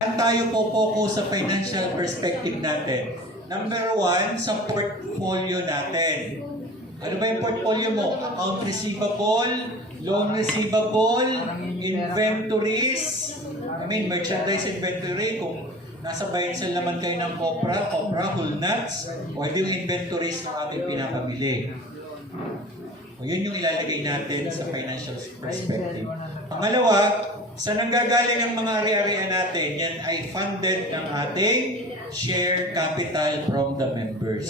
Tayo po focus sa financial perspective natin. Number one, sa portfolio natin. Ano ba yung portfolio mo? Account receivable, loan receivable, inventories, merchandise inventory. Kung nasa buy and sell naman kayo ng Copra, Whole Nuts, o yung inventories ng ating pinapamili. O yun yung ilalagay natin sa financial perspective. Pangalawa, sa nanggagaling ang mga ari-arian natin, yan ay funded ng ating share capital from the members.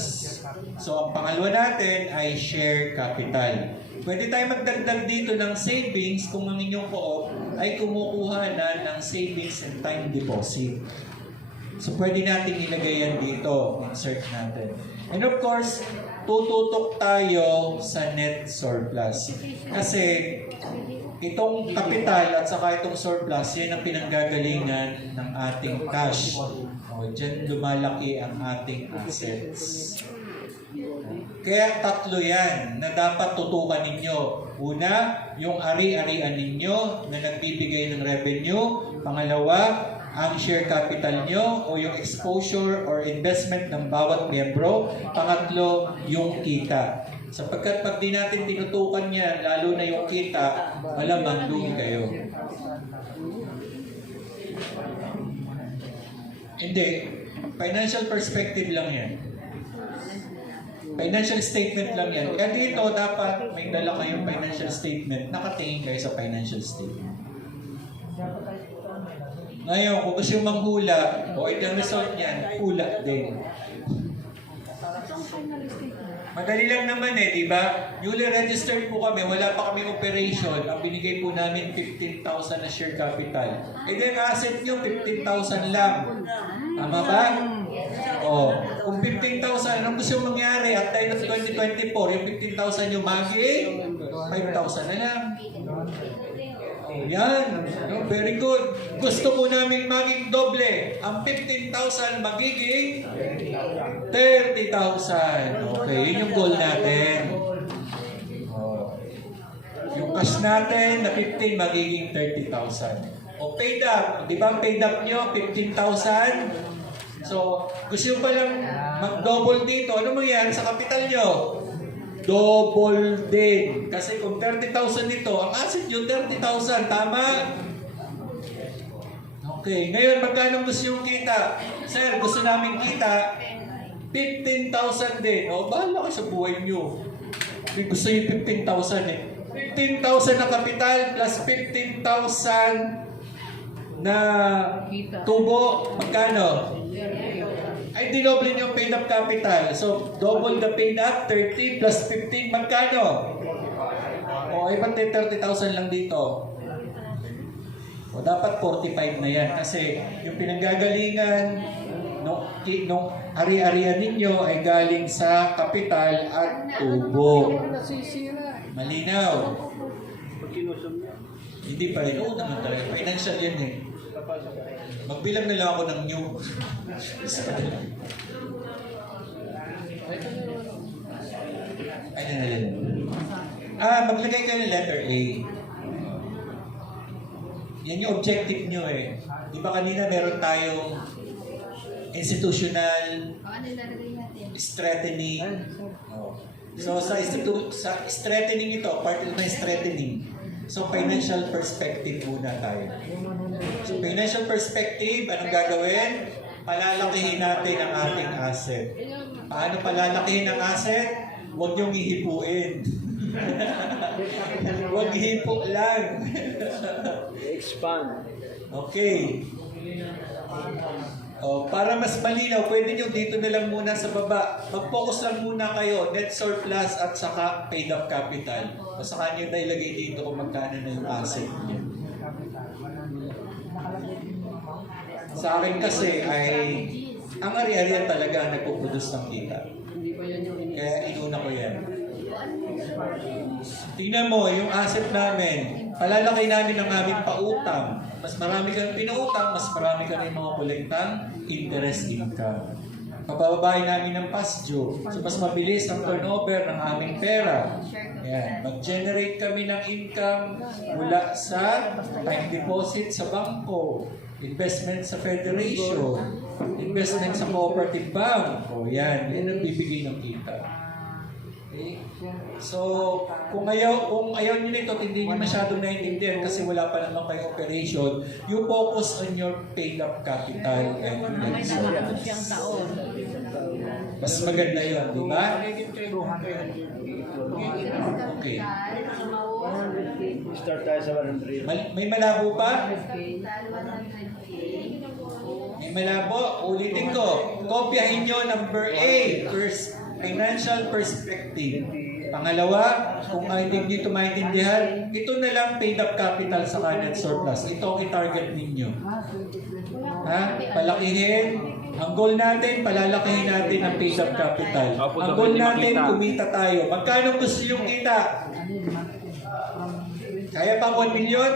So, ang pangalawa natin ay share capital. Pwede tayo magdagdag dito ng savings kung ang inyong co-op ay kumukuha na ng savings and time deposit. So, pwede natin ilagay yan dito. Insert natin. And of course, tututok tayo sa net surplus. Kasi, itong kapital at saka itong surplus, yan ang pinanggagalingan ng ating cash. O, dyan lumalaki ang ating assets. Kaya tatlo yan na dapat tutukan ninyo. Una, yung ari-arian ninyo na nagbibigay ng revenue. Pangalawa, ang share capital nyo o yung exposure or investment ng bawat miyembro. Pangatlo, yung kita. Sapagkat pag di natin tinutukan yan, lalo na yung kita, malamang lugi kayo. Hindi. Financial perspective lang yan. Financial statement lang yan. Kaya dito, dapat may dala kayong financial statement. Nakatingin kayo sa financial statement. Ngayon, kung gusto yung manghula, o ang result niyan, hula din. Madali lang naman di ba? Newly registered po kami, wala pa kami operation. Ang binigay po namin 15,000 na share capital. Then asset nyo, 15,000 lang. Tama ba? Kung 15,000, anong gusto yung mangyari? At tayo ng 2024, yung 15,000 yung maging 5,000 na lang. Yan. Very good. Gusto po namin maging doble. Ang 15,000 magiging 30,000. Okay, yun yung goal natin. Yung cash natin na 15 magiging 30,000. O paid up. Di ba paid up nyo? 15,000. So, gusto nyo palang mag-double dito. Ano mangyayari sa kapital nyo? Double din. Kasi kung 30,000 dito, ang asset nyo 30,000. Tama? Okay. Ngayon, magkano gusto yung kita? Sir, gusto namin kita 15,000 din. Bahala ka sa buhay nyo. Gusto yung 15,000 15,000 na kapital plus 15,000 na tubo. Magkano? Ay, dinoble niyo yung paid up capital. So, double the paid up, 30 plus 15, magkano? Ay, ba't 30,000 lang dito? Dapat 45 na yan. Kasi yung pinanggagalingan nung ari-arian ninyo ay galing sa kapital at tubo. Malinaw. Hindi pa rin. Oo naman talaga. Financial yan Magbilang na lang ako ng new. Maglagay kayo ng letter A. Yan yung objective nyo Di ba kanina meron tayong institutional strengthening. So sa strengthening ito, part of my strengthening. So financial perspective muna tayo. So financial perspective, anong gagawin? Palalakihin natin ang ating asset. Paano palalakihin ang asset? Huwag niyong ihipuin. Huwag hipo lang. Expand. Okay. Para mas malinaw, pwede nyo dito na lang muna sa baba. Mag-focus lang muna kayo, net surplus at saka paid up capital. O saka nyo na ilagay dito kung magkano na yung asset nyo. Sa akin kasi ay ang ari-arian talaga nagpuproduce ng kita. Kaya inuna ko yan. Tingnan mo, yung asset namin, palalaki namin ang aming pautang. Mas marami kami pinautang, mas marami kami mga kolektang interest income. Pabababahin namin ng past due. So, mas mabilis ang turnover ng aming pera. Yan. Mag-generate kami ng income mula sa time deposit sa bangko. investment sa federation, investment sa cooperative bank. O yan ang bibigay ng kita. Okay? So, kung ayaw nyo nito, hindi nyo masyadong naiintindihan kasi wala pa naman kayong operation, you focus on your paid-up capital and May nakakapos siyang taon. mas maganda yun, di ba? Okay. Start tayo sa 100. May malabo pa? May malabo? Ulitin ko. Kopyahin nyo number A, first financial perspective. Pangalawa, kung hindi nyo ito maintindihan, ito na lang paid up capital sa net surplus. Ito ang i-target ninyo. Ha? Palakihin. Ang goal natin, palalakihin natin ang paid up capital. Ang goal natin, kumita tayo. Magkano gusto yung kita? Kaya pa 1 million?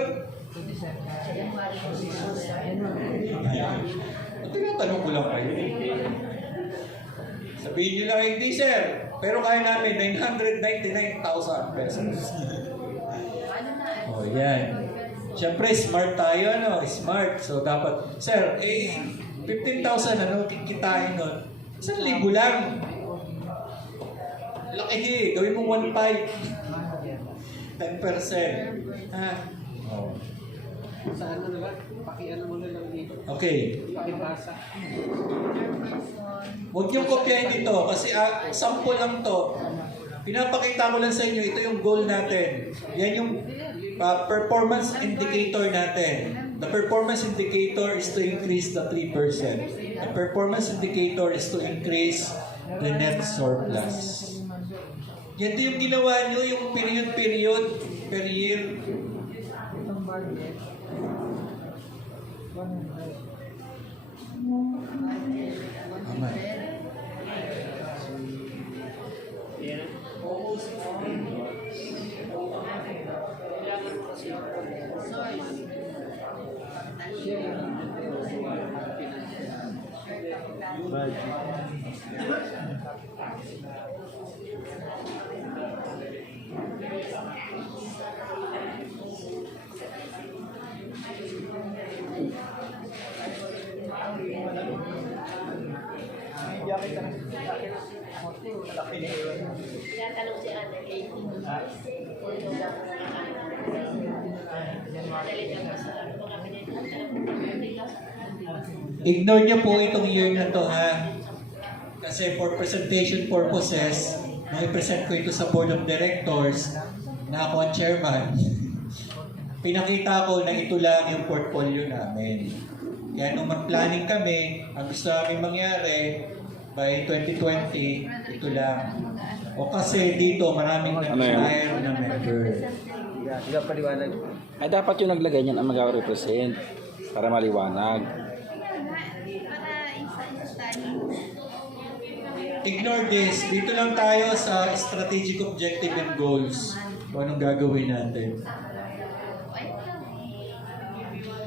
Tinatanong ko lang kayo. Sabihin nyo lang, hindi sir. Pero kaya namin 999,000 pesos. Oh, yan. Siyempre, smart tayo, no? Smart. So, dapat, sir, 15,000, ano, kikitain nun? 1,000 lang. Laki gawin mo 1.5. 10%. Ha? Oh. Sa ano na lang, pakiano mo na lang dito. Okay. Pakibasa. Huwag niyong kopyahin dito kasi sample lang to. Pinapakita ko lang sa inyo, ito yung goal natin. Yan yung performance indicator natin. The performance indicator is to increase the 3%. The performance indicator is to increase the net surplus. Yan yung ginawa nyo, yung period per year. Amen. Tinatanong si Ate Kate. Ignore niyo po itong year na to, ha? Kasi for presentation purposes, nung i-present ko ito sa board of directors, na ako ang chairman, pinakita ko na ito lang yung portfolio namin. Kaya nung mag-planning kami, ang gusto namin mangyari by 2020, ito lang. O kasi dito maraming nag-hire na member. Hindi paliwanag. Ay, dapat yung naglagay niyan ang mag-represent para maliwanag. Ignore this. Dito lang tayo sa strategic objective and goals. Kung anong gagawin natin.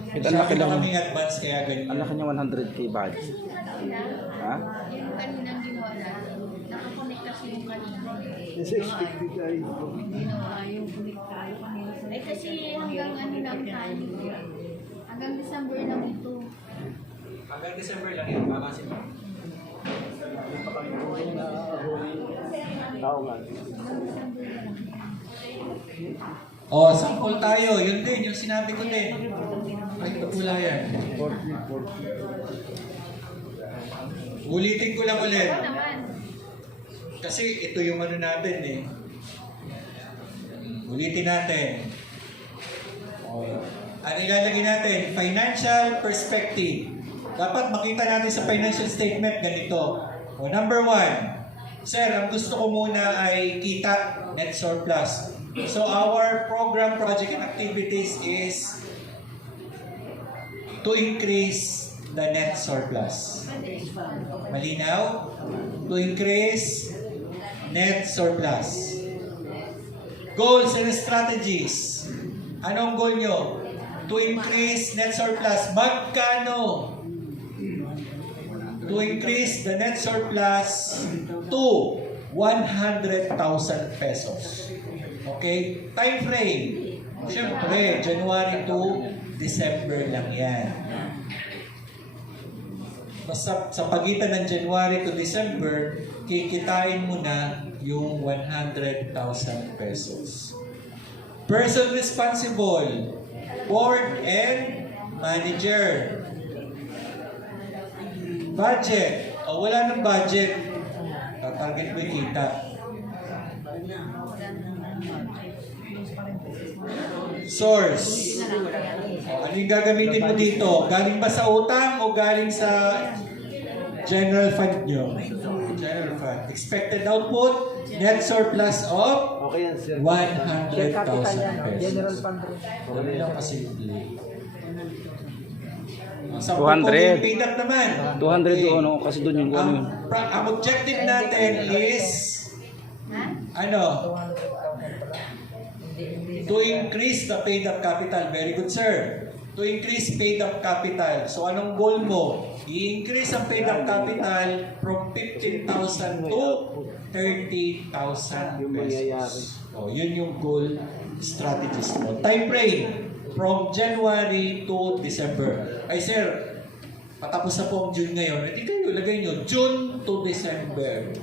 Ito, ang laki Masyado na lang. kaming advance kaya ganyan. Ang laki niya 100k budget. Ha? Yung kaninang ginawa natin, nakakonect kasi yung kanina. Kasi expected tayo. Ginawa yung connect tayo kanina. Ay kasi hanggang ano lang tayo. Hanggang December lang ito. Hanggang December lang yan. Mamasin mo. Tao nga. Oh, sample tayo. Yun din, yung sinabi ko din. Ay, ito pula yan. 40. Ulitin ko lang ulit. Oo naman. Kasi ito yung ano natin eh. Ulitin natin. Oh. Ano ilalagay natin? Financial perspective. Dapat makita natin sa financial statement ganito. O, number 1. Sir, ang gusto ko muna ay kita, net surplus. So our program, project and activities is to increase the net surplus. Malinaw? To increase net surplus. Goals and strategies. Anong goal nyo? To increase net surplus. Magkano? To increase the net surplus to 100,000 pesos. Okay? Time frame. Siyempre, January to December lang yan. basta sa pagitan ng January to December, kikitain mo na yung 100,000 pesos. Person responsible, board and manager. Budget. O wala ng budget. Target mo yung kita. Source. Ano yung gagamitin mo dito? Galing ba sa utang o galing sa general fund nyo? General fund. Expected output, net surplus of Okay yan, sir. 100,000 pesos. General fund rin. Dali lang kasimple. Sa 200. paid up naman. 200 doon, ano, kasi doon yung ano yun. Ang objective natin is ano? To increase the paid up capital. Very good, sir. To increase paid up capital. So, anong goal mo? I-increase ang paid up capital from 15,000 to 30,000 pesos. O, yun yung goal strategies mo. Time frame from January to December. Ay, sir, patapos na po ang June ngayon. Hindi kayo, lagay nyo, June to December.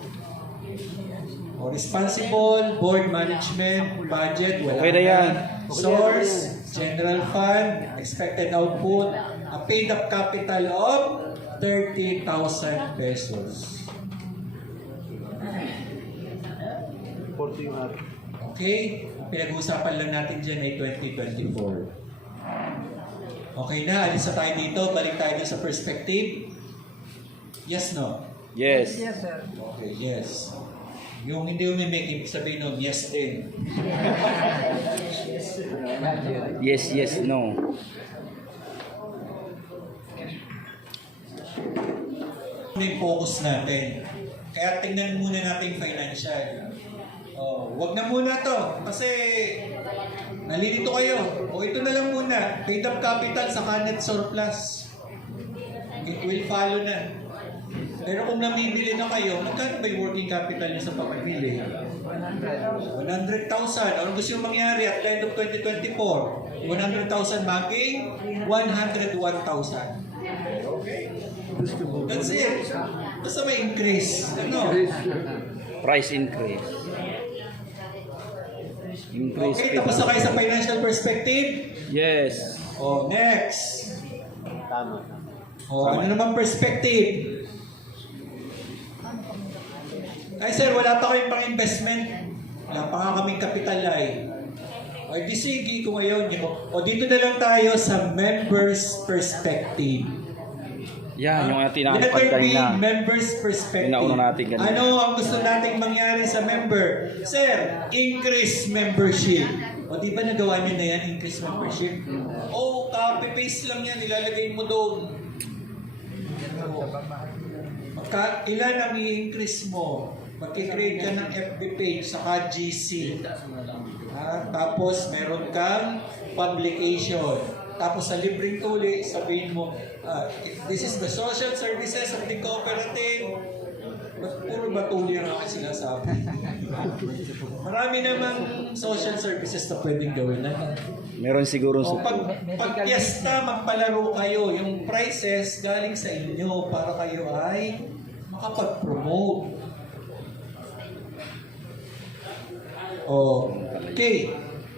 O, responsible, board management, budget, wala Okay na yan. Source, general fund, expected output, a paid up capital of 30,000 pesos. 40 yung araw. Okay? Ang pinag-uusapan lang natin dyan ay 2024. Okay na, alis na tayo dito. Balik tayo dun sa perspective. Yes, no? Yes. Yes, sir. Okay, yes. Yung hindi umimik, ibig sabihin nun, yes din. Yes, yes, no. Ano yung focus natin? Kaya tingnan muna natin financial. Oh, wag na muna to kasi nalilito kayo. O ito na lang muna, paid up capital sa net surplus. It will follow na. Pero kung namimili na kayo, magkano ba yung working capital niyo sa pamimili? 100,000. Ano gusto yung mangyari at the end of 2024? 100,000 maging 101,000. That's it. Basta may increase. Ano? Price increase. Increase. Okay, tapos na kayo sa financial perspective? Yes. Oh, next. Tama. Oh, ano naman perspective? Ay sir, wala pa kayong pang-investment. Wala pa nga kaming kapital ay. O di sige kung ayaw nyo. O dito na lang tayo sa members perspective. Yan, yung ating Letter nakapag B, kanina. members perspective. Pinauna natin kanina. Ano ang gusto nating mangyari sa member? Sir, increase membership. O di ba nagawa nyo na yan, increase membership? O, copy-paste lang yan, ilalagay mo doon. Ilan ang i-increase mo? Magkikreate ka ng FB page saka GC. Tapos meron kang publication. Tapos sa libreng tuli, sabihin mo, this is the social services of the cooperative. Puro ba tuli ang aking sinasabi? Marami namang social services na pwedeng gawin na. Meron siguro O, pag fiesta, magpalaro kayo. Yung prizes galing sa inyo para kayo ay makapag-promote. Okay.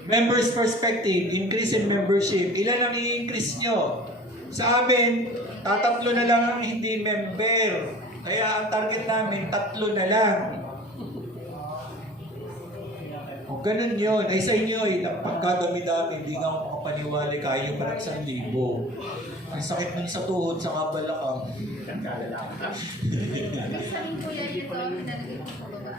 Members perspective, increase in membership. Ilan ang i-increase nyo? Sa amin, tatatlo na lang ang hindi member. Kaya ang target namin, 3 na lang. O ganun yun. Ay sa inyo, pagkadami-dami, hindi nga ako makapaniwala kayo parang 1,000. Ang sakit nun sa tuhod, sa kabalakang. Saan po yan ito? Pinalagay ko sa baba.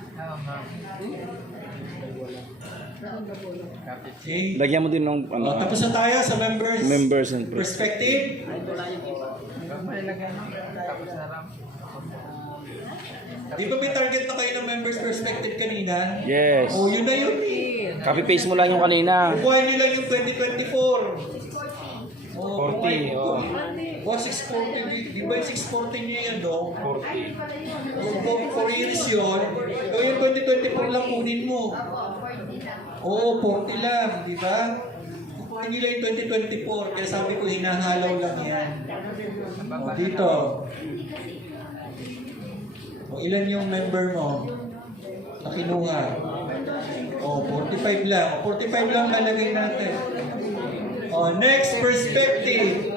Okay. Lagyan mo din ng ano, Tapos na tayo sa members, members and perspective. Di ba may target na kayo ng members perspective kanina? Yes. Oh, yun na yun eh. Copy-paste mo lang yung kanina. Kukuha nyo lang yung 2024. 40, oh. 640. Di ba yung 640 nyo yan, no? 40. 4 years yun. O yung 2024 lang kunin mo. Oo, 40 lang, di ba? Kukuha nila yung 2024. Kaya sabi ko, hinahalaw lang yan. O, dito. O, ilan yung member mo na kinuha? O, 45 lang. O, 45 lang lalagay natin. O, next perspective.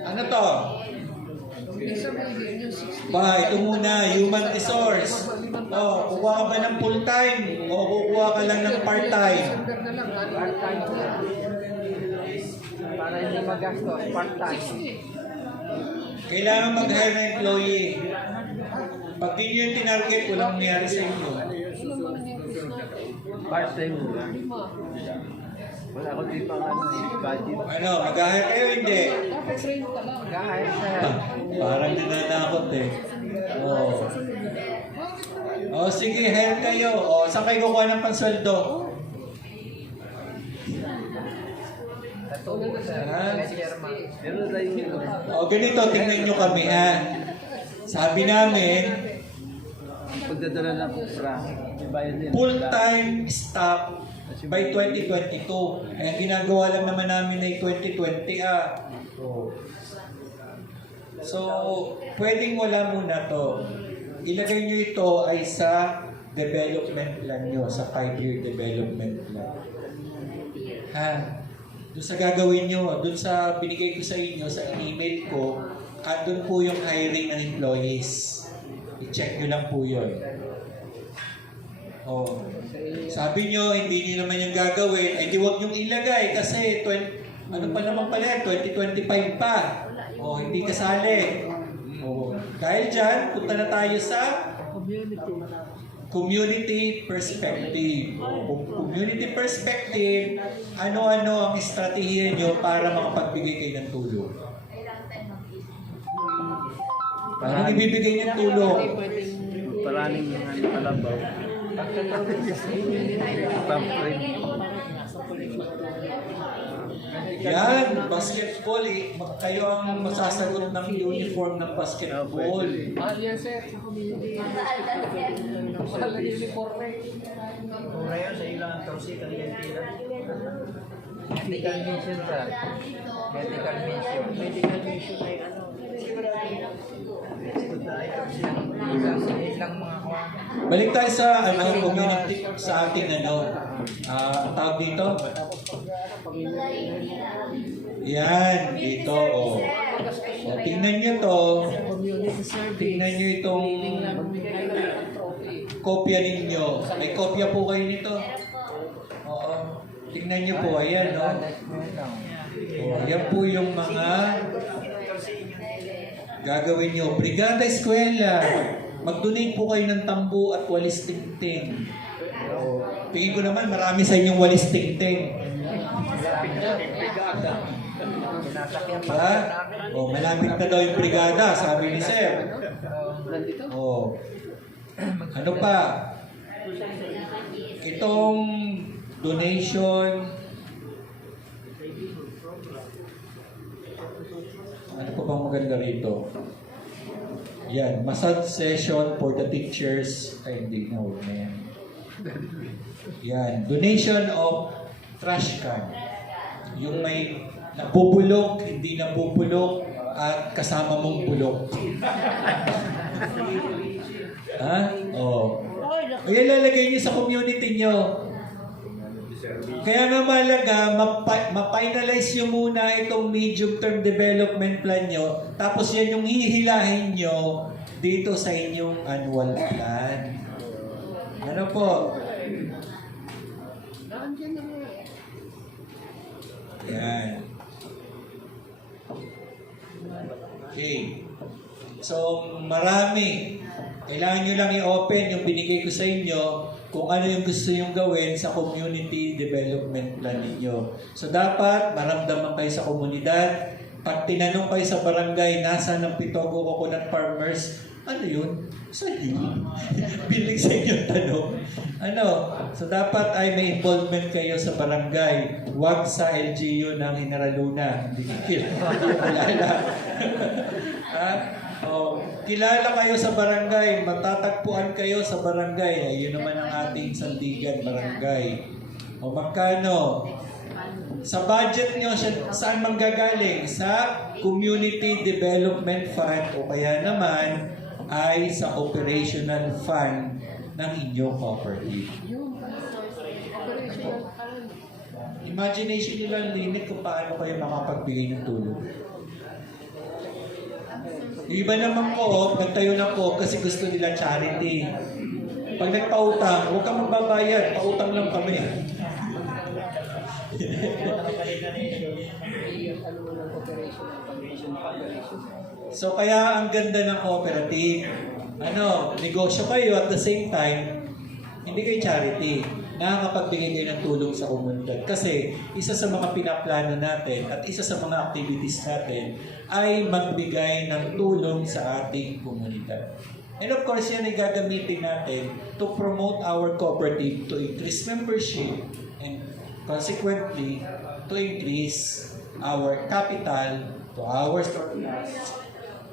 Ano to? Ba, ito muna, human resource. O, kukuha ka ba ng full-time? O, kukuha ka lang ng part-time? Para hindi magastos, part-time. Kailangan mag-hire ng employee. Pag di nyo yung tinarget, walang nangyari sa inyo. Part-time mo lang. Wala ko din pang budget. Ano, mag-hire kayo, hindi? Mag-hire siya. Parang nananakot eh. Oo. O, sige, hire kayo. O, saan kayo kukuha ng pansweldo? Katulad sa chairman. Meron na yung O, ganito, tingnan nyo kami, ha? Sabi namin, pagdadala ng kupra. Bayad nila. full-time staff by 2022. Ang ginagawa lang naman namin ay 2020, So, pwedeng wala muna to. Ilagay nyo ito ay sa development plan nyo, sa 5-year development plan. Ha? Doon sa gagawin nyo, doon sa binigay ko sa inyo, sa email ko, doon po yung hiring ng employees. I-check nyo lang po yun. Oh. Sabi nyo, hindi nyo naman yung gagawin, ay di huwag nyong ilagay kasi ano pa naman pala, 2025 pa. Oh, hindi kasali. Oh. Dahil dyan, punta na tayo sa community perspective. Community perspective, ano-ano ang estratehiya nyo para makapagbigay kayo ng tulong? Anong ibibigay nyo ng tulong? Paraning kalabaw. Yan, basketball eh. Kayo ang masasagot ng uniform ng basketball. Mahal yan, sir. Mahal na uniforme. Mura yan sa ilang kausi kang gentila. Medical mission, sir. Medical mission. Medical mission ay ano? Ilang mga kawan. Balik tayo sa community, sa ating ang tawag dito. Yan, dito. O, tingnan nyo to. Tingnan nyo itong kopya ninyo. May kopya po kayo nito. Oo. Tingnan nyo po. Ayan, no? O, yan po yung mga gagawin nyo. Brigada Eskwela. Mag-donate po kayo ng tambo at walis tingting. Tingin ko naman marami sa inyong walis tingting. Ha? O, malapit na daw yung brigada, sabi ni Sir. O, ano pa? Itong donation, ano pa bang maganda rito? Yan, massage session for the teachers. Ay, hindi na, huwag na yan. Yan, donation of trash can. Yung may nabubulok, hindi nabubulok, at kasama mong bulok. Ha? Oo. Ayan, lalagay nyo sa community nyo. Kaya nga malaga, ma-finalize nyo muna itong medium-term development plan nyo, tapos yan yung hihilahin nyo dito sa inyong annual plan. Ano po? Yan. Okay. So, marami. Kailangan nyo lang i-open yung binigay ko sa inyo kung ano yung gusto nyong gawin sa community development plan ninyo. So, dapat maramdaman kayo sa komunidad. Pag tinanong kayo sa barangay, nasa ng Pitogo Coconut Farmers, ano yun? Sa inyo. Biling sa inyo tanong. Ano? So, dapat ay may involvement kayo sa barangay. Huwag sa LGU ng General Luna. Hindi kilala. Kilala kayo sa barangay, matatagpuan kayo sa barangay. Ayun naman ang ating Sandigan Barangay. O magkano? Sa budget nyo, saan manggagaling? Sa Community Development Fund o kaya naman ay sa operational fund ng inyong cooperative. Imagination nyo lang, limit kung paano kayo makapagbigay ng tulong. Yung iba naman po, nagtayo ng po kasi gusto nila charity. Pag nagpautang, huwag kang magbabayad, pautang lang kami. So kaya ang ganda ng cooperative. Negosyo kayo at the same time, hindi kayo charity. Nakakapagbigay kayo ng tulong sa komunidad. Kasi isa sa mga pinaplano natin at isa sa mga activities natin ay magbigay ng tulong sa ating komunidad. And of course, yan ay gagamitin natin to promote our cooperative, to increase membership, and consequently, to increase our capital, to our surplus,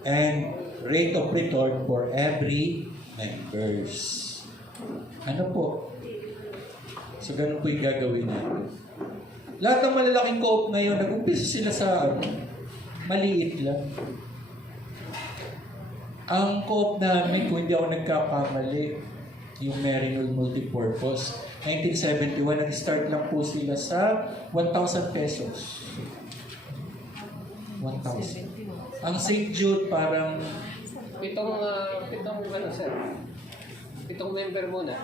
and rate of return for every members. Ano po? So, ganun po yung gagawin natin. Lahat ng malalaking co-op ngayon, nag-umpisa sila sa maliit lang. Ang co-op namin, kung hindi ako nagkakamali, yung Merinol Multipurpose, 1971, nag-start lang po sila sa 1,000 pesos. 1,000. Ang St. Jude parang... Pitong member muna.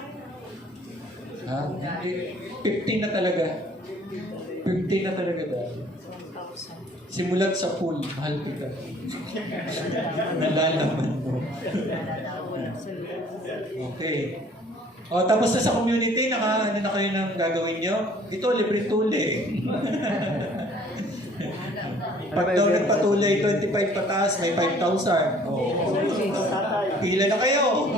Ha? 15 na talaga. 15 na talaga dahil. Simulat sa pool, mahal kita. Nalalaman mo. Okay. O, tapos na sa community, ano na kayo nang gagawin nyo? Ito, libre tuli. Pag daw nagpatuloy, 25 pataas, may 5,000. Oh. Pila na kayo.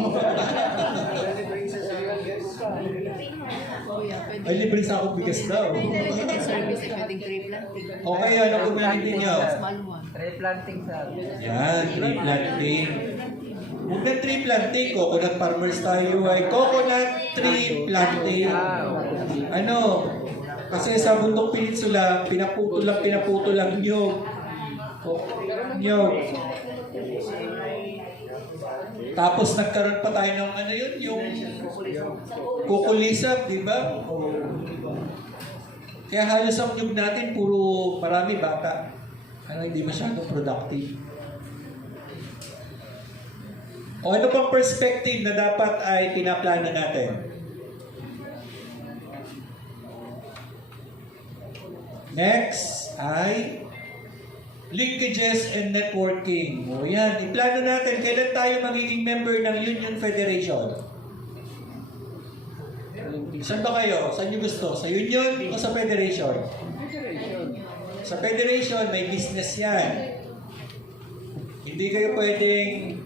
Ay, libre sa akong bigas daw. Service ay pwedeng tree planting. Okay, ano community nyo? Small one. Tree planting sa Yan, tree planting. Huwag na tree planting, coconut farmers tayo ay coconut tree planting. Ano? Kasi sa Bundok Peninsula, pinaputo lang nyog. Nyog. Tapos nagkaroon pa tayo ng yung kukulisap, di ba? Kaya halos ang nyug natin, puro marami bata. Hindi masyadong productive. O ano pang perspective na dapat ay pinaplano natin? Next ay linkages and networking. O yan, iplano natin kailan tayo magiging member ng Union Federation. Saan ba kayo? Saan nyo gusto? Sa Union o sa Federation? Sa Federation, may business yan. Hindi kayo pwedeng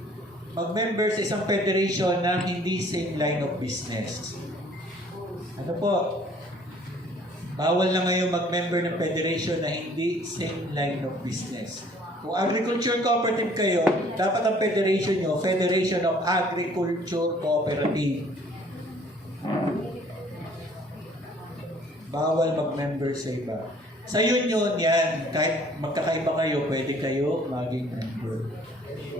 mag-member sa isang federation na hindi same line of business. Ano po? Bawal na ngayon mag-member ng federation na hindi same line of business. Kung agriculture cooperative kayo, dapat ang federation nyo, Federation of Agriculture Cooperative. Bawal mag-member sa iba. Sa union, yan, kahit magkakaiba kayo, pwede kayo maging member.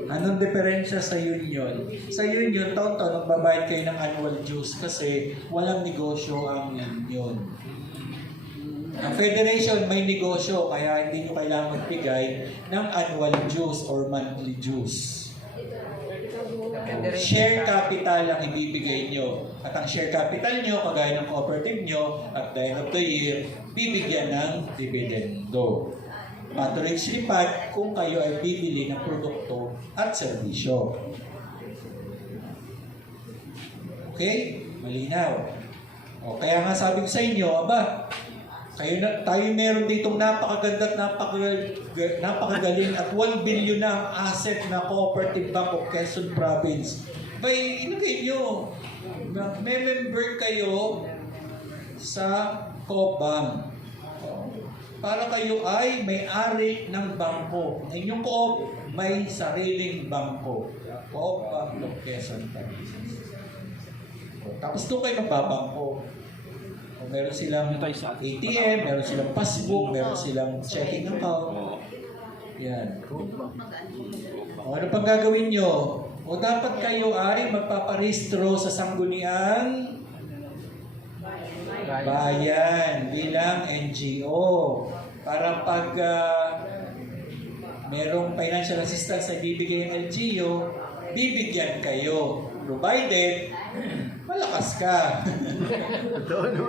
Anong diferensya sa union? Sa union, taon-taon, magbabayad kayo ng annual dues kasi walang negosyo ang union. Ang federation may negosyo, kaya hindi nyo kailangan magbigay ng annual dues or monthly dues. Share capital ang ibibigay nyo. At ang share capital nyo, kagaya ng cooperative nyo, at the end of the year, bibigyan ng dividendo. Patronage report kung kayo ay bibili ng produkto at serbisyo. Okay? Malinaw. O, kaya nga sabi ko sa inyo, tayo meron ditong napakaganda at napakagaling at 1 billion na ang asset na Cooperative Bank of Quezon Province. Bay, ilagay nyo. May member kayo sa Coop Bank. Para kayo ay may-ari ng bangko. Inyong Coop may sariling bangko. Coop Bank of Quezon Province. Tapos doon kayo magbabangko. Meron silang ATM, meron silang passbook, meron silang checking account. Yan. O ano pang gagawin nyo? O dapat kayo ay magpaparehistro sa sangguniang bayan bilang NGO. Para pag merong financial assistance na bibigay ng LGU, bibigyan kayo. Provided, malakas ka.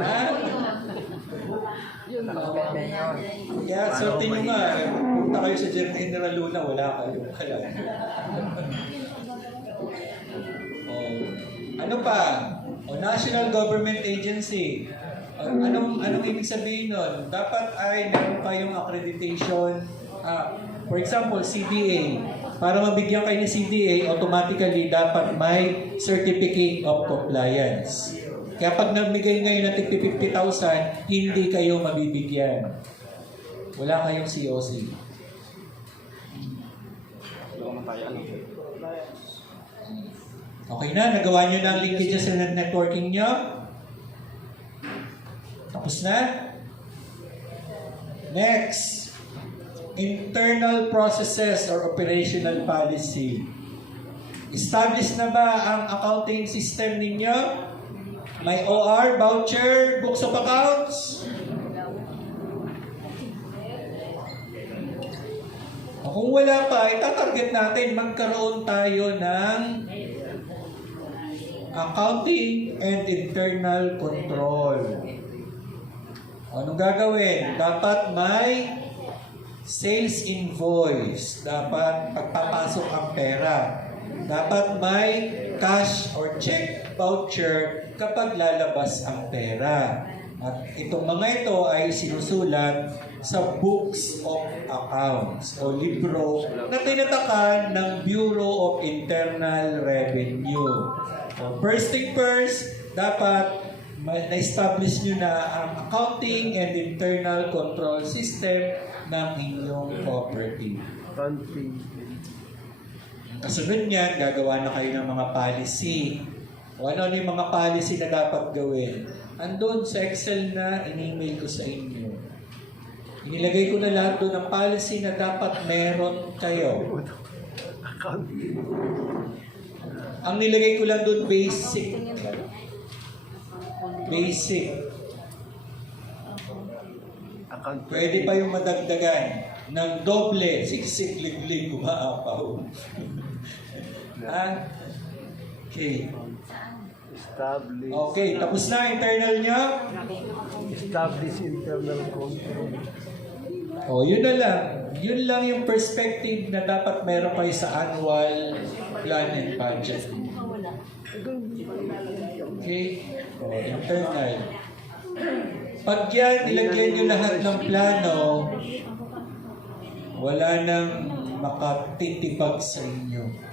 Ha? Kaya swerte nyo nga, punta kayo sa General Luna, wala kayo. Ano pa? National Government Agency. Anong ibig sabihin nun? Dapat ay meron kayong accreditation. For example, CDA. Para mabigyan kayo ng CDA, automatically dapat may Certificate of Compliance. Kaya pag nabigay ngayon ng 50,000, hindi kayo mabibigyan. Wala kayong COC. Okay na? Nagawa nyo na ang linkages sa networking nyo? Tapos na? Next. Internal processes or operational policy. Established na ba ang accounting system ninyo? May OR, voucher, books of accounts? Kung wala pa, itatarget natin magkaroon tayo ng accounting and internal control. Anong gagawin? Dapat may sales invoice. Dapat pagpapasok ang pera. Dapat may cash or check voucher kapag lalabas ang pera. At itong mga ito ay sinusulat sa Books of Accounts o libro na tinatakan ng Bureau of Internal Revenue. So, first thing first, dapat na-establish nyo na ang accounting and internal control system ng inyong cooperative. Kasunod niyan, gagawa na kayo ng mga policy. O ano yung mga policy na dapat gawin? Andun sa Excel na in-email ko sa inyo. Inilagay ko na lahat doon ng policy na dapat meron kayo. Ang nilagay ko lang doon, basic. Basic. Pwede pa yung madagdagan ng doble, siksik, liglig, umaapaw. Okay. Okay, tapos na internal nyo? Establish internal control. Yun na lang. Yun lang yung perspective na dapat meron kayo sa annual plan and budget. Okay? Internal. Pag yan, nilagyan nyo lahat ng plano, wala nang makatitibag sa inyo.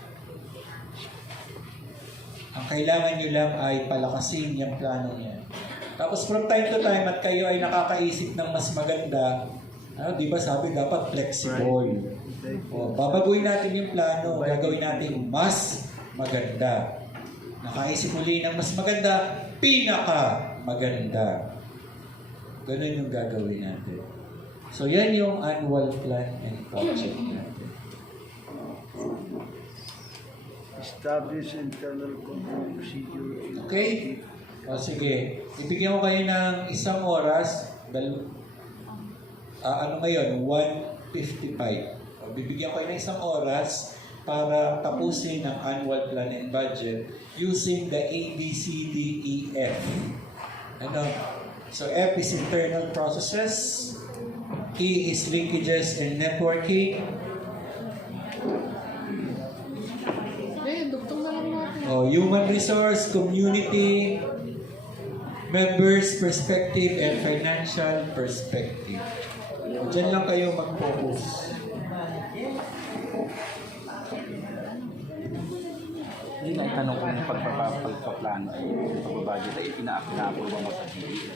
Ang kailangan nyo lang ay palakasin yung plano niya. Tapos from time to time at kayo ay nakakaisip ng mas maganda, di ba sabi dapat flexible. Babaguhin natin yung plano, gagawin natin mas maganda. Nakaisip muli ng mas maganda, pinaka maganda. Ganun yung gagawin natin. So yan yung annual plan and project natin. Establish internal control procedure. Okay? Sige. Ibigyan ko kayo ng isang oras. Ano ngayon? 1:55. Bibigyan ko kayo ng isang oras para tapusin ang annual plan and budget using the ABCDEF. So F is internal processes, E is linkages and networking, human resource, community, members perspective, and financial perspective. Diyan lang kayo mag-focus. Hindi na itanong kung yung pagpaplano ay pagbabudget ay ina-approve mo sa DA.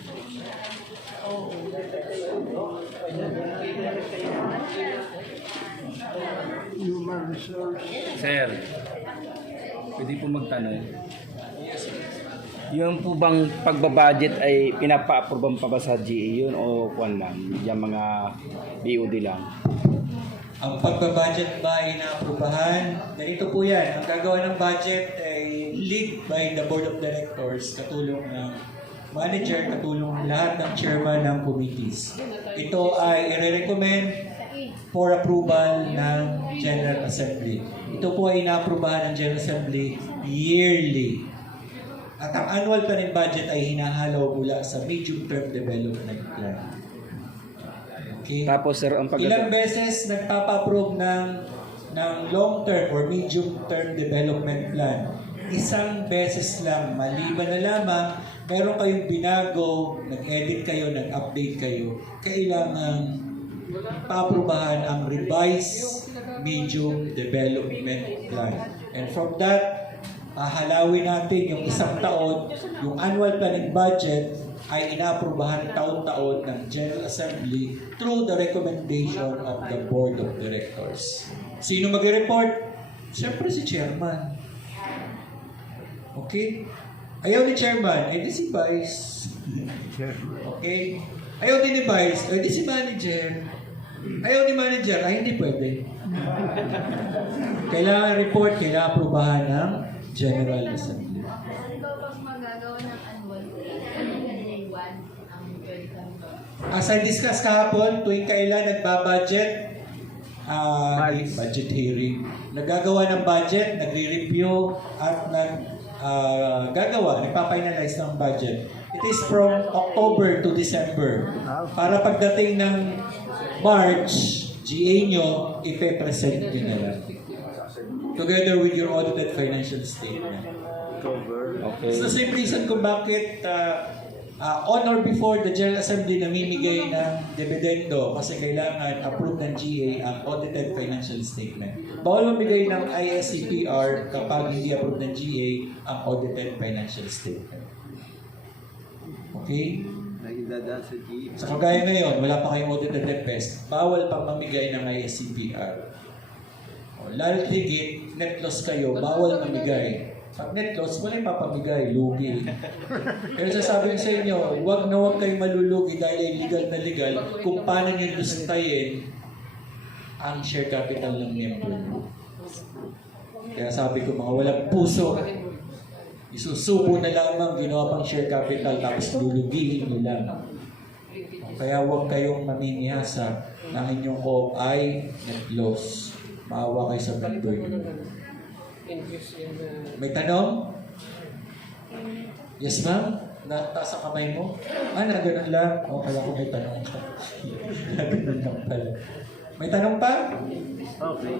Human resource. Sir, pwede po magtanong. Yung po bang pagbabudget ay pinapa-approve pa ba sa GA yun o kwan lang? Yung mga BOD lang? Ang pagbabudget ba ay inaaprubahan? Ganito po yan. Ang gagawa ng budget ay lead by the Board of Directors, katulong ng manager, katulong ng lahat ng chairman ng committees. Ito ay i-recommend for approval ng General Assembly. Ito po ay inaaprubahan ng General Assembly yearly. At ang annual plan and budget ay hinahalaw mula sa medium-term development plan. Okay? Tapos sir, ang Ilang beses nagpapa-approve ng long-term or medium-term development plan? Isang beses lang, maliban na lamang, meron kayong binago, nag-edit kayo, nag-update kayo, kailangan paaprubahan ang revised medium development plan. And from that, halawin natin yung isang taon, yung annual plan and budget ay inaaprubahan taon-taon ng General Assembly through the recommendation of the Board of Directors. Sino mag-report? Siyempre si Chairman. Okay? Ayaw ni Chairman, di si Vice. Okay? Ayaw din ni Vice, di si Manager. Ayaw ni Manager, hindi pwede. Kailangan report, kailangan aprubahan ng General Assembly. Halimbawa, pag magagawa ng annual plan, day 1 ang pwede kang As I discussed kahapon, tuwing kailan nagbabudget, budget hearing, naggagawa ng budget, nagre-review, at nagpa-finalize ng budget. It is from October to December. Para pagdating ng March, GA nyo, ipe-present nyo na lang. Together with your audited financial statement. Okay. It's the same reason kung bakit on or before the General Assembly namimigay ng dividendo kasi kailangan approve ng GA ang audited financial statement. Bawal mamigay ng ISCPR kapag hindi approve ng GA ang audited financial statement. Okay? Sa kagaya ngayon, wala pa kayong audited DepEst, bawal pang mamigay ng ISCPR. Lalo tigit, net loss kayo, bawal mamigay. Pag net loss, wala yung papamigay, lugi. Kaya sasabihin sa inyo, huwag na huwag kayong malulugi dahil legal na legal kung paano nyo lustayin ang share capital ng member mo. Kaya sabi ko, mga walang puso, isusubo na lamang ginawa pang share capital tapos lulugihin nyo lang. Kaya huwag kayong maminihasa ng inyong OI net loss. Maawa kayo sa member nyo. May tanong? Yes, ma'am? Nataas ang kamay mo? Na ganun lang. O, kala ko may tanong ka. Na ganun lang pala. May tanong pa? Okay.